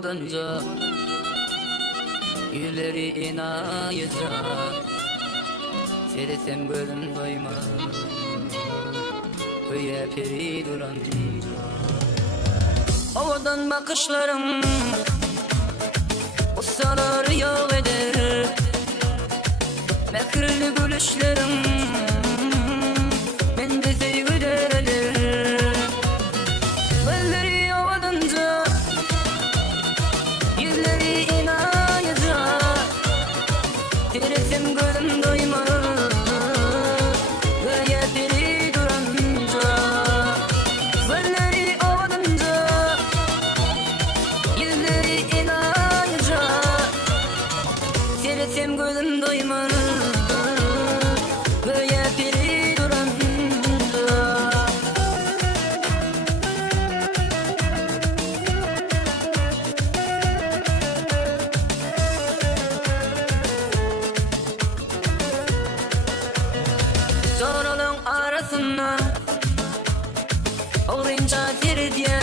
ovadınca yüzleri inayıca seresem gözüm doymaz köye peri duranca ovadan bakışlarım ussaları yağ eder mekirli gülüşlerim bende sevgi dereler gözleri ovadınca yüzleri inayıca seresem gözüm doymaz köye peri duranca gözleri ovadınca yüzleri inayıca seresem gözüm doymaz köye peri duranca Zorluğun arasında olunca terediye